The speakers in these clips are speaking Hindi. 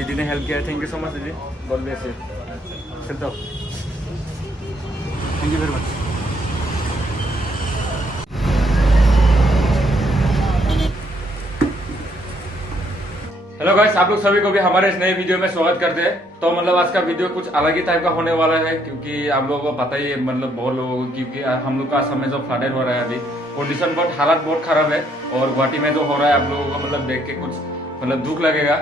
दीदी ने हेल्प किया है। थैंक यू सो मच दीदी, गॉड ब्लेस यू। चलता हूँ, thank you very much. Hello guys, आप लोग सभी को भी हमारे इस नए वीडियो में स्वागत करते हैं। तो मतलब आज का वीडियो कुछ अलग ही टाइप का होने वाला है, क्योंकि आप लोगों को पता ही है, मतलब बहुत लोगों को, क्योंकि हम लोग का असम में जो फ्लडेड हो रहा है अभी, कंडीशन बहुत, हालात बहुत खराब है। और गुवाहाटी में जो हो रहा है आप लोगों को मतलब देख के कुछ मतलब दुख लगेगा।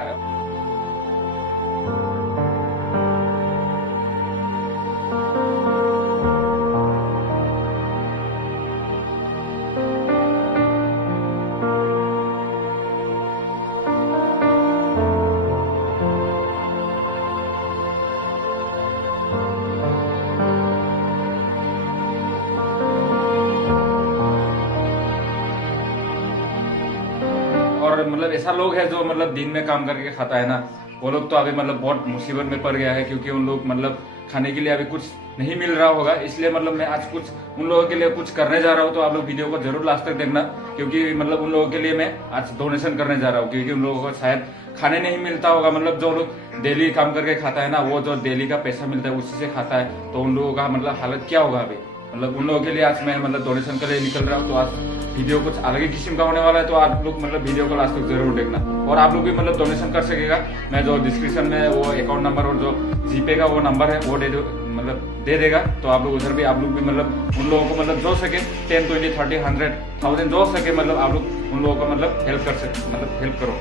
और मतलब ऐसा लोग है जो मतलब दिन में काम करके खाता है ना, वो लोग तो अभी मतलब बहुत मुसीबत में पड़ गया है, क्योंकि उन लोग मतलब खाने के लिए अभी कुछ नहीं मिल रहा होगा। इसलिए मतलब मैं आज कुछ उन लोगों के लिए कुछ करने जा रहा हूँ। तो आप लोग वीडियो को जरूर लास्ट तक देखना, क्योंकि मतलब उन लोगों के लिए मैं आज डोनेशन करने जा रहा हूँ, क्योंकि उन लोगों को शायद खाने नहीं मिलता होगा। मतलब जो लोग डेली काम करके खाता है ना, वो जो डेली का पैसा मिलता है उसी से खाता है, तो उन लोगों का मतलब हालत क्या होगा अभी। मतलब उन लोगों के लिए आज मैं मतलब डोनेशन के लिए निकल रहा हूँ। तो आज वीडियो कुछ अलग ही किस्म का होने वाला है, तो आप लोग मतलब वीडियो को लास्ट तक जरूर देखना। और आप लोग भी मतलब डोनेशन कर सकेगा, मैं जो डिस्क्रिप्शन में वो अकाउंट नंबर और जो जीपे का वो नंबर है वो दे देगा। तो आप लोग उधर भी आप लोग भी मतलब उन लोगों को मतलब जो सके 10, 20, 30, 100,000 जो सके मतलब आप लोग उन लोगों को मतलब हेल्प कर सकते, मतलब हेल्प करो।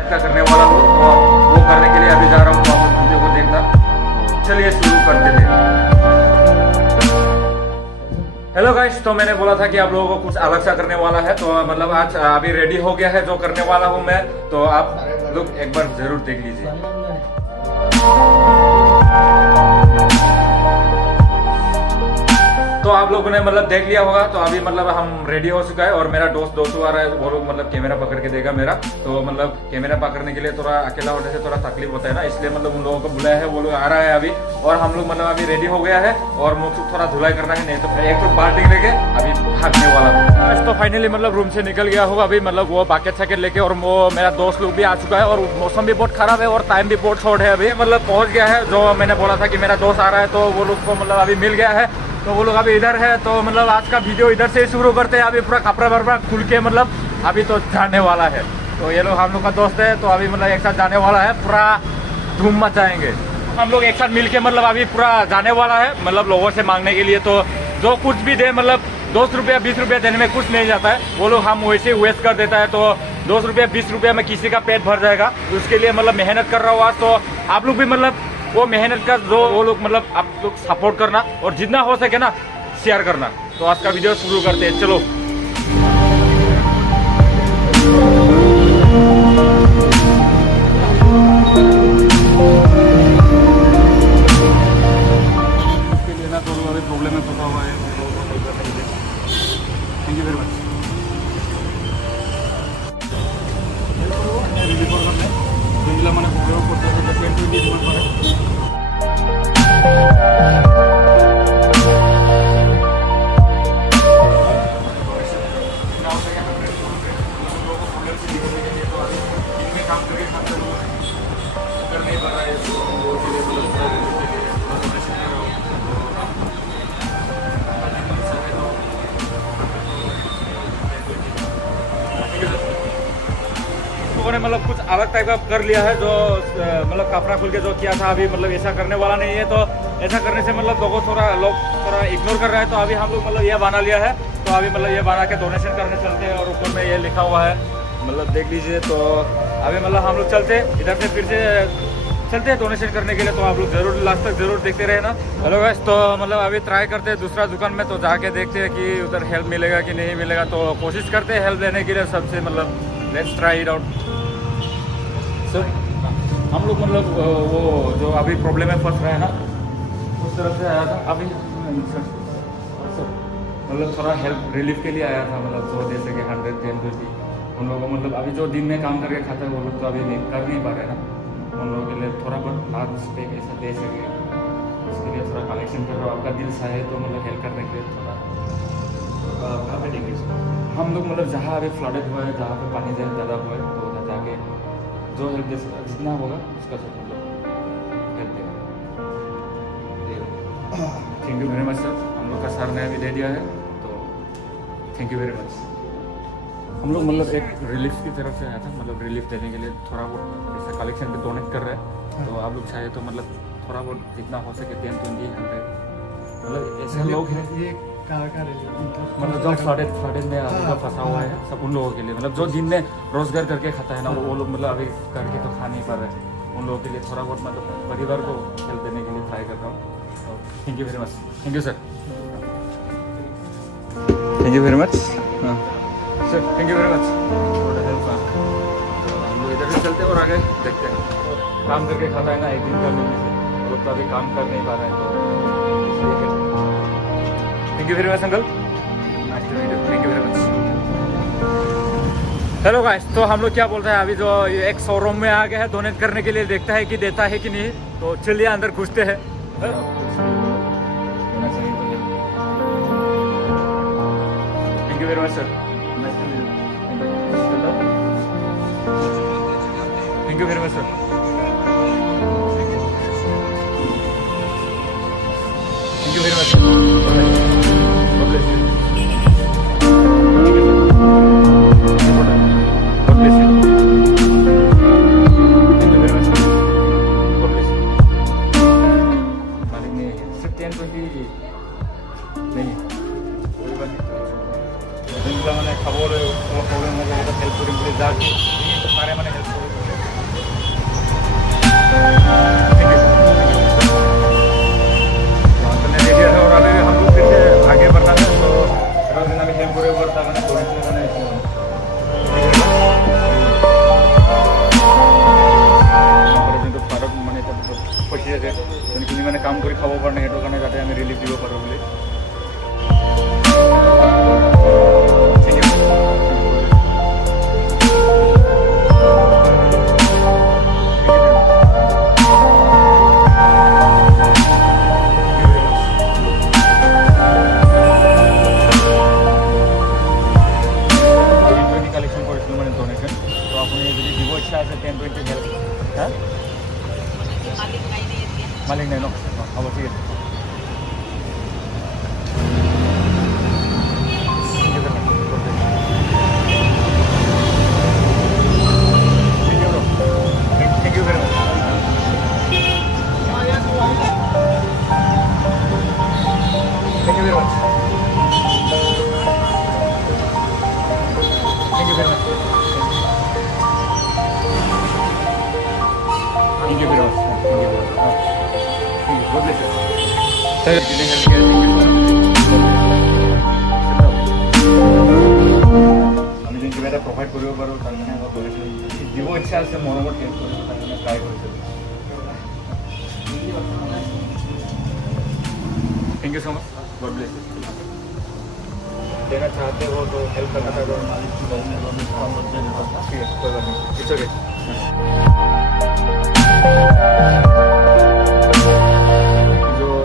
ऐसा करने वाला हो तो वो करने के लिए अभी जा रहा हूँ, तो आप लोग वीडियो को देखना। चलिए शुरू करते हैं। हेलो गाइस, तो मैंने बोला था कि आप लोगों को कुछ अलग सा करने वाला है, तो मतलब आज अभी रेडी हो गया है जो करने वाला हूँ मैं, तो आप लोग एक बार जरूर देख लीजिए। तो आप लोगों ने मतलब देख लिया होगा, तो अभी मतलब हम रेडी हो चुका है। और मेरा दोस्त आ रहा है, वो लोग मतलब कैमरा पकड़ के देगा मेरा। तो मतलब कैमरा पकड़ने के लिए थोड़ा अकेला होने से थोड़ा तकलीफ होता है ना, इसलिए मतलब उन लोगों को बुलाया है, वो लोग आ रहा है अभी। और हम लोग मतलब अभी रेडी हो गया है, और मुझ थोड़ा धुलाई करना है, नहीं तो एक तो बाल्टी लेके अभी भागने वाला हूँ। तो फाइनली मतलब रूम से निकल गया होगा अभी, मतलब वो बाकेट साकेट लेके, और वो मेरा दोस्त लोग भी आ चुका है। और मौसम भी बहुत खराब है और टाइम भी बहुत शॉर्ट है अभी, मतलब पहुंच गया है। जो मैंने बोला था कि मेरा दोस्त आ रहा है, तो वो लोग को मतलब अभी मिल गया है, तो वो लोग अभी इधर है। तो मतलब आज का वीडियो इधर से शुरू करते हैं। अभी पूरा कपड़ा वपड़ा खुल के मतलब अभी तो जाने वाला है। तो ये लोग हम लोग का दोस्त है, तो अभी मतलब एक साथ जाने वाला है, पूरा धूम मचाएंगे हम लोग एक साथ मिलके। मतलब अभी पूरा जाने वाला है, मतलब लोगों से मांगने के लिए। तो जो कुछ भी दे, मतलब 10 रुपया 20 रुपया देने में कुछ नहीं जाता है, वो लोग हम वैसे वेस्ट कर देता है। तो 10 रुपया 20 रुपया में किसी का पेट भर जाएगा, उसके लिए मतलब मेहनत कर रहा हूँ आज। तो आप लोग भी मतलब वो मेहनत का जो वो लोग मतलब आप लोग सपोर्ट करना, और जितना हो सके ना शेयर करना। तो आज का वीडियो शुरू करते हैं, चलो। इसके लिए ना थोड़ा अभी प्रॉब्लम में फंसा हुआ है। Thank you very much. मैंने प्रयोग करते हैं लोगों ने मतलब कुछ अलग टाइप का कर लिया है, जो मतलब कपड़ा खुल के जो किया था अभी मतलब ऐसा करने वाला नहीं है। तो ऐसा करने से मतलब लोग थोड़ा इग्नोर कर रहे हैं। तो अभी हम लोग मतलब ये बना लिया है, तो अभी मतलब ये बना के डोनेशन करने चलते हैं। और ऊपर में ये लिखा हुआ है, मतलब देख लीजिए। तो अभी मतलब हम लोग चलते इधर से, फिर से चलते हैं डोनेशन करने के लिए। तो आप लोग जरूर लास्ट तक जरूर देखते रहे ना। हेलो गाइस, तो मतलब अभी ट्राई करते हैं दूसरा दुकान में, तो जाके देखते हैं कि उधर हेल्प मिलेगा कि नहीं मिलेगा। तो कोशिश करते हैं हेल्प लेने के लिए सबसे, मतलब let's try it out. Sir हम लोग मतलब वो जो अभी प्रॉब्लम में फंस रहा है ना, उस तरफ से आया था अभी सर, मतलब थोड़ा हेल्प रिलीफ के लिए आया था। मतलब जो जैसे कि 100, 10, 20 उन लोगों को मतलब अभी जो दिन में काम करके खाता है वो लोग तो अभी नहीं कर नहीं पा रहे ना, उन लोगों के लिए थोड़ा बहुत हाथ पे ऐसा दे सके, उसके लिए थोड़ा कलेक्शन कर रहा हूँ। आपका दिल चाहे तो मतलब हेल्प करने के लिए थोड़ा कहाँ पे हम लोग मतलब जहाँ अभी फ्लडेड हुआ है, जहाँ पे पानी ज़्यादा हुआ है, तो उधर जाके जो हेल्प दे सकता जितना होगा उसका सब हेल्प देगा। Thank you very much sir, हम लोग का सर ने अभी दे दिया है तो थैंक यू वेरी मच। हम लोग मतलब एक रिलीफ की तरफ से आया था, मतलब रिलीफ देने के लिए थोड़ा बहुत ऐसे कलेक्शन पे डोनेट कर रहे हैं, तो आप लोग चाहे तो मतलब थोड़ा बहुत जितना हो सके 10, 20, 100 मतलब ऐसे लोग हैं ये मतलब जो फ्लडेड में आपका फंसा हुआ है सब उन लोगों के लिए, मतलब जो दिन में रोजगार करके खाता है ना वो लोग मतलब अभी करके तो खा नहीं पा रहे हैं, उन लोगों के लिए थोड़ा बहुत मतलब परिवार को हेल्प देने के लिए ट्राई कर रहा हूँ। Thank you very much. Thank you sir, thank you very much sir, thank you very much for the help. हम लोग इधर से चलते हैं और आगे देखते हैं। काम करके खाता है ना एक दिन का मिलने से, लोग तो अभी काम कर नहीं पा रहे हैं तो thank you very much uncle, nice to meet you, thank you very much. Hello guys, तो हम लोग क्या बोल रहे हैं अभी जो ये एक शोरूम में आ गया है डोनेट करने के लिए, देखता है कि देता है कि नहीं, तो चलिए अंदर घुसते हैं। Thank you very much sir, nice to meet you, thank you very much sir. Thank you very much. God bless you. God bless you. Thank you very much. God bless you. मालिक ने सिर्फ 10, 20 नहीं कोई बात नहीं। जिनका मैंने खबर प्रॉब्लम हो गया तो हेल्प करें बोले जाके सारे मैंने हेल्प करें। और अभी हम लोग फिर से आगे बढ़ना है तो अभी हेल्प करे बढ़ता है फारक মানে फसी আছে जोनखिनि মানে কাম কৰি খাব পৰা নাই সেইটো কাৰণে যাতে আমি ৰিলিফ দিব পাৰোঁ বুলি। मालिक नहीं नो अब ठीक है। Thank you very much. Thank you very much. Thank you very much. Thank you very much. God bless you. Sir, আমি যেন কিবা এটা প্ৰভাইড কৰিব পাৰোঁ তাৰমানে অলপ দিব ইচ্ছা আছে, মৰমত হেল্প কৰিব তাৰমানে ট্ৰাই কৰিছোঁ। Thank you so much, God bless you. देना चाहते हो तो हेल्प करना चाहते हो ठीक है, कोई बात नहीं, इट्स ओके।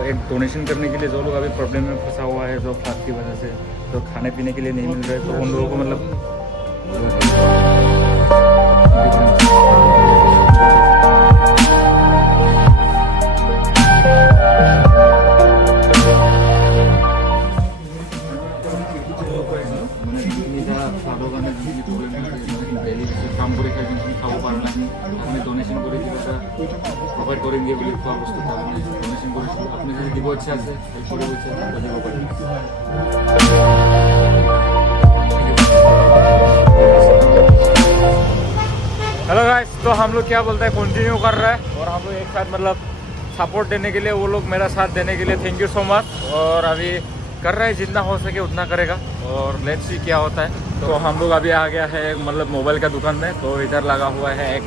एक डोनेशन करने के लिए जो लोग अभी प्रॉब्लम में फंसा हुआ है, जो फ्लड की वजह से तो खाने पीने के लिए नहीं मिल रहे, तो उन लोगों को मतलब কাম কৰি খাই যোনখিনি খাব পৰা নাই আপুনি ডোনেশ্যন কৰি কিবা এটা প্ৰভাইড কৰিমগৈ বুলি খোৱা বস্তু আপুনি ডোনেশ্যন কৰিছিলোঁ। আপুনি যদি দিব ইচ্ছা আছে হেল্প কৰিব ইচ্ছা আছে দিব পাৰিম। हेलो गाइस, तो हम लोग क्या बोलते हैं कंटिन्यू कर रहा है और हम लोग एक साथ मतलब सपोर्ट देने के लिए, वो लोग मेरा साथ देने के लिए थैंक यू सो मच। और अभी कर रहे हैं जितना हो सके उतना करेगा और लेट्स सी क्या होता है। तो हम लोग अभी आ गया है मतलब मोबाइल का दुकान में, तो इधर लगा हुआ है एक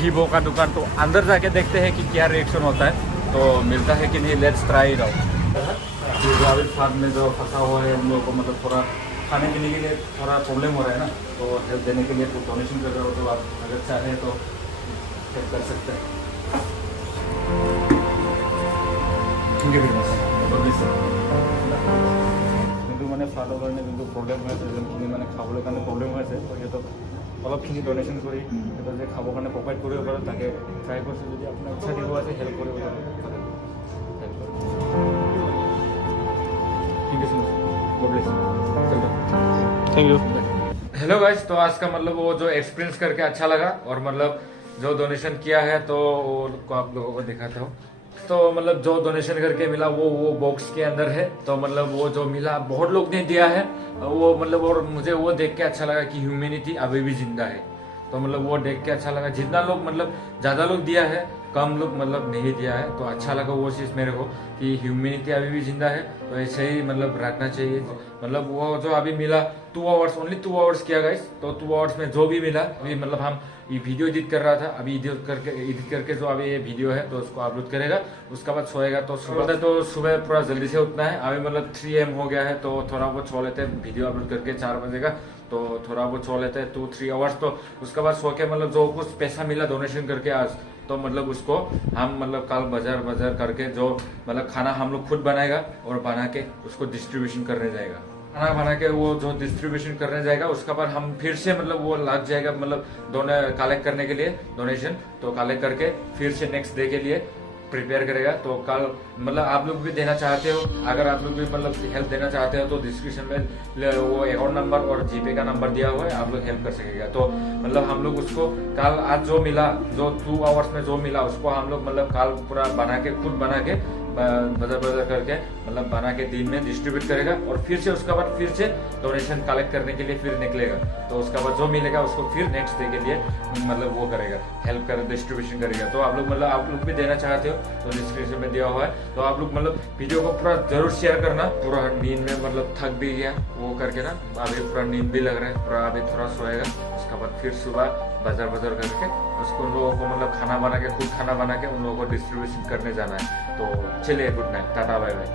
वीवो का दुकान, तो अंदर जाके देखते हैं कि क्या रिएक्शन होता है, तो मिलता है कि नहीं, लेट्स ट्राई इट आउट। साथ में जो फंसा हुआ है उन लोगों को मतलब थोड़ा खाने पीने के लिए थोड़ा प्रॉब्लम हो रहा है ना, तो हेल्प देने के लिए तो डोनेशन कर रहे हो तो आप अगर चाहें तो हेल्प कर सकते हैं। Thank you very much. কিন্তু মানে ফ্লাডৰ কাৰণে যোনটো প্ৰব্লেম হৈ আছে, যোনখিনি মানে খাবলৈ কাৰণে প্ৰব্লেম হৈ আছে, তো সিহঁতক অলপখিনি ডনেশ্যন কৰি সিহঁতক যে খাবৰ কাৰণে প্ৰভাইড কৰিব পাৰোঁ তাকে ট্ৰাই কৰিছোঁ। যদি আপোনাৰ ইচ্ছা দিব আছে হেল্প কৰিব পাৰোঁ, হেল্প কৰিব। ठीक है sir, God bless you, thank you. Hello guys, तो आज का मतलब वो जो एक्सपीरियंस करके अच्छा लगा और मतलब जो डोनेशन किया है तो वो आप लोगों को दिखाता हूँ। तो मतलब जो डोनेशन करके मिला वो बॉक्स के अंदर है। तो मतलब वो जो मिला बहुत लोग ने दिया है वो मतलब, और मुझे वो देख के अच्छा लगा कि ह्यूमैनिटी अभी भी जिंदा है। तो मतलब वो देख के अच्छा लगा, जितना लोग मतलब ज्यादा लोग दिया है कम लोग मतलब नहीं दिया है, तो अच्छा लगा वो चीज़ मेरे को कि ह्यूमैनिटी अभी भी जिंदा है। तो ऐसे ही मतलब रखना चाहिए। मतलब वो जो अभी मिला 2 आवर्स, ओनली 2 आवर्स किया गाइस। तो 2 आवर्स में जो भी मिला, अभी मतलब हम ये वीडियो एडिट कर रहा था, अभी एडिट करके जो अभी ये वीडियो है तो उसको अपलोड करेगा, उसके बाद सोएगा। तो सुबह पूरा जल्दी से उठना है। अभी मतलब 3 AM हो गया है, तो थोड़ा बहुत सो लेते हैं, वीडियो अपलोड करके 4 बजे का, तो थोड़ा बहुत सो लेते हैं 2-3 आवर्स। तो उसके बाद सो के मतलब जो कुछ पैसा मिला डोनेशन करके आज, तो मतलब उसको हम मतलब कल बाजार करके जो मतलब खाना हम लोग खुद बनाएगा और बना के उसको डिस्ट्रीब्यूशन करने जाएगा। खाना बना के वो जो डिस्ट्रीब्यूशन करने जाएगा उसके बाद हम फिर से मतलब वो लग जाएगा मतलब दोनों कलेक्ट करने के लिए डोनेशन। तो कलेक्ट करके फिर से नेक्स्ट डे के लिए प्रिपेयर करेगा। तो कल मतलब आप लोग भी देना चाहते हो, अगर आप लोग भी मतलब हेल्प देना चाहते हो तो डिस्क्रिप्शन में वो अकाउंट नंबर और जीपे का नंबर दिया हुआ है, आप लोग हेल्प कर सकेगा। तो मतलब हम लोग उसको कल आज जो मिला, जो 2 आवर्स में जो मिला उसको हम लोग मतलब कल पूरा बना के खुद बना के बाजार करके मतलब बना के दिन में डिस्ट्रीब्यूट करेगा और फिर से उसके बाद फिर से डोनेशन कलेक्ट करने के लिए फिर निकलेगा। तो उसके बाद जो मिलेगा उसको फिर नेक्स्ट डे के लिए मतलब वो करेगा, हेल्प कर डिस्ट्रीब्यूशन करेगा। तो आप लोग मतलब आप लोग भी देना चाहते हो तो डिस्क्रिप्शन में दिया हुआ है। तो आप लोग मतलब वीडियो को पूरा जरूर शेयर करना। पूरा नींद में मतलब थक भी गया वो करके ना, अभी पूरा नींद भी लग रहा है, पूरा अभी थोड़ा सोएगा। उसके बाद फिर सुबह बाजार करके उसको उन लोगों को मतलब खाना बना के खुद खाना बना के उन लोगों को डिस्ट्रीब्यूशन करने जाना है। तो चलिए, good night, tata bye bye.